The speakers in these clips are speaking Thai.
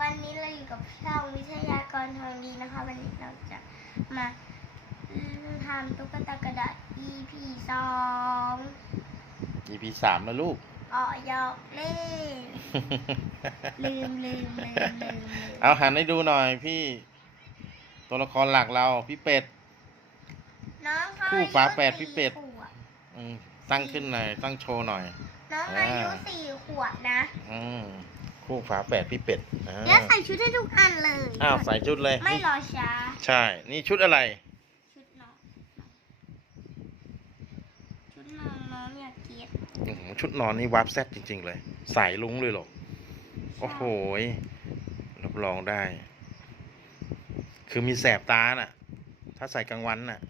วันนี้เราอยู่กับช่องวิทยากรทองดีนะคะ วันนี้เราจะมาทำตุ๊กตากระดาษ EP สอง EP สามแล้วลูกออยอกเล่นลืมลืมลืมลืมลืมเอาหันให้ดูหน่อยพี่ ตัวละครหลักเราพี่เป็ดน้องเขาคู่ฝาอายุแฝดพี่เป็ดสี่ขวบอืมตั้งขึ้นหน่อย ตั้งโชว์หน่อย น้องอายุอ่าสี่ขวบนะ อืม คู่ฝาแฝดพี่เป็ดอ่าแล้วใส่ชุดให้ทุกอันเลยอ้าวใส่ชุดเลย ไม่รอช้า ใช่ นี่ชุดอะไร ชุดน้องชุดน้องน้องอยากเกียดอื้อหือชุดนอนนี่วับแซ่บจริง ๆ เลย ใส่ลุงเลยเหรอ โอ้โหยรับรองได้ คือมีแสบตาน่ะ ถ้าใส่กลางวันน่ะ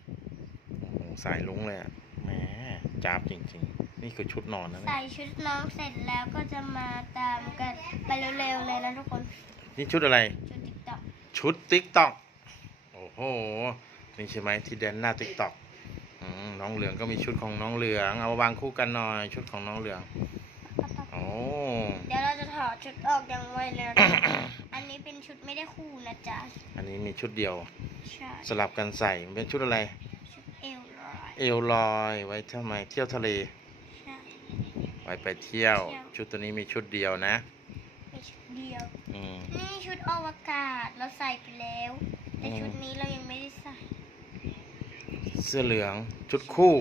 โอ้โหใส่ลุงเลยอะแหม จ้าบจริง ๆ นี่คือชุดนอนนะเนี่ยใส่ชุดน้องเสร็จแล้วก็จะมาตามกันไปเร็วๆเลยนะทุกคน นี่ชุดอะไร ชุดติ๊กต็อกชุดติ๊กต็อกโอ้โห นี่ใช่ไหมที่แดนหน้าติ๊กต็อกน้องเหลืองก็มีชุดของน้องเหลือง เอามาวางคู่กันหน่อยชุดของน้องเหลืองโอ้เดี๋ยวเราจะถอดชุดออกอย่างไวเลยนะอันนี้เป็นชุดไม่ได้คู่นะจ๊ะ อันนี้มีชุดเดียวใช่สลับกันใส่มันเป็นชุดอะไร ชุดเอวลอย เอวลอยไว้ทำไมเที่ยวทะเลใช่ ไว้ไปเที่ยวเที่ยว ชุดตัวนี้มีชุดเดียวนะเป็นชุดเดียว อืมนี่ชุดอวกาศเราใส่ไปแล้ว แต่อืมชุดนี้เรายังไม่ได้ใส่ เสื้อเหลือง ชุดคู่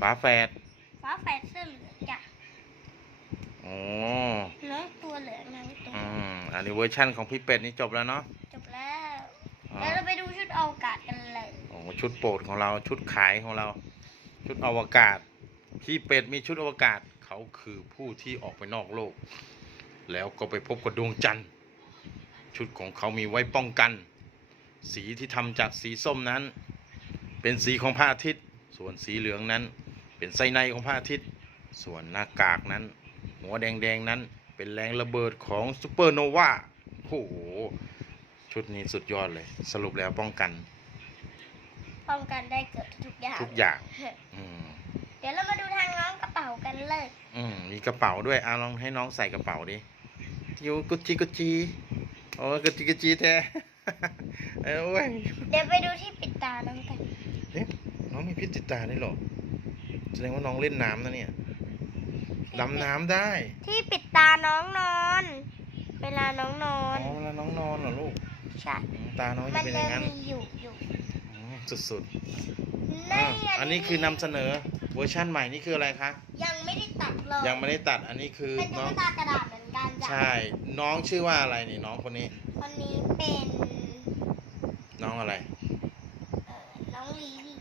ฝาแฝดฟ้าแฝดเสื้อเหลืองจ้ะโอ้น้องตัวเหลืองน้องตัวอืมอันนี้เวอร์ชั่นของพี่เป็ดนี่จบแล้วเนาะ จบแล้วอ๋อเดี๋ยวเราไปดูชุดอวกาศกันเลยโอ้ชุดโปรดของเรา ชุดขายของเรา ชุดอวกาศ พี่เป็ดมีชุดอวกาศ เขาคือผู้ที่ออกไปนอกโลก แล้วก็ไปพบกับดวงจันทร์ ชุดของเขามีไว้ป้องกัน สีที่ทำจากสีส้มนั้น เป็นสีของพระอาทิตย์ ส่วนสีเหลืองนั้น เป็นไส้ในของพระอาทิตย์ ส่วนหน้ากากนั้น หัวแดงๆนั้นเป็นแรงระเบิดของซูเปอร์โนวาโอ้โห ชุดนี้สุดยอดเลย สรุปแล้วป้องกัน ป้องกันได้เกือบทุกอย่าง ทุกอย่างอืมเดี๋ยวเรามาดูทางน้องกระเป๋ากันเลย อืมมีกระเป๋าด้วยเอาลองให้น้องใส่กระเป๋าดิยูกุจิกุจิโอ้ยกุจิกุจิแท้เอ้ยเดี๋ยวไปดูที่ปิดตาน้องกันเอ๊ะน้องมีพิษติดตาได้วยเหรอแสดงว่าน้องเล่นน้ำนะเนี่ยดำน้ำได้ ที่ปิดตาน้องนอน เวลาน้องนออ๋อนเวลาน้องนอนเหรอลูกใช่อืมตาน้องมัจะนเป็นอจะย่างนั้นมีอยู่อยู่อืมสุดๆในอะอันนี้คือนำเสนอเวอร์ชั่นใหม่นี่คืออะไรคะยังไม่ได้ตัด เลยยังไม่ได้ตัดอันนี้คือเป็นตุ๊น้อกงตากระดาษเหมือนกันจ้ะใช่ น้องชื่อว่าอะไรนี่น้องคนนี้ คนนี้เป็นน้องอะไร เอ่อน้องลีลี่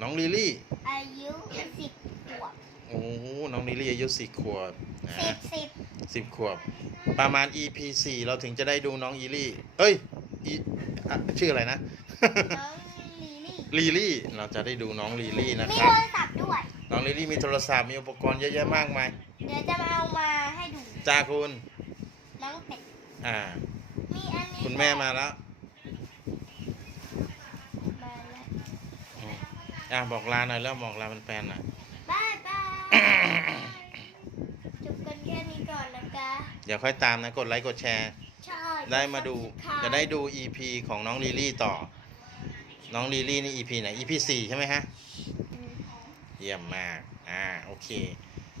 น้องลิลลี่อายุสิบขวบโอ้โหน้องลิลลี่อายุสี่ขวบนะสิบสิบสิบขวบ ประมาณ EP สี่เราถึงจะได้ดูน้องอีลี่ เอ้ยอีอะชื่ออะไรนะ น้องลีลี่ลีลี่เราจะได้ดูน้องลีลี่นะมีครัโทบ รศัพท์ด้วย น้องลีลี่มีโทรศัพท์มีอุปกรณ์เยอะแยะมากมายเดี๋ยวจะมาเอามาให้ดูจ้าคุณน้องเป็ดอ่า มีอันนี้คุณแม่มาแล้วมาแล้วอืมอะบอกลาหน่อยแล้วบอกลาแฟนๆหน่อย บายบายจบกันแค่นี้ก่อนนะคะเดี๋ยวค่อยตามนะกดไลค์กดแชร์ ใช่ได้มาดูค่ะจะได้ดู EP ของน้องลีลี่ต่อ น้องลีลี่นี่ EP ไหน EP สี่ใช่ไหมฮะอืมเยี่ยมมาก อ่า โอเค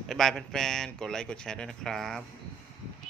บ๊ายบายแฟนๆ กดไลค์ กดแชร์ด้วยนะครับ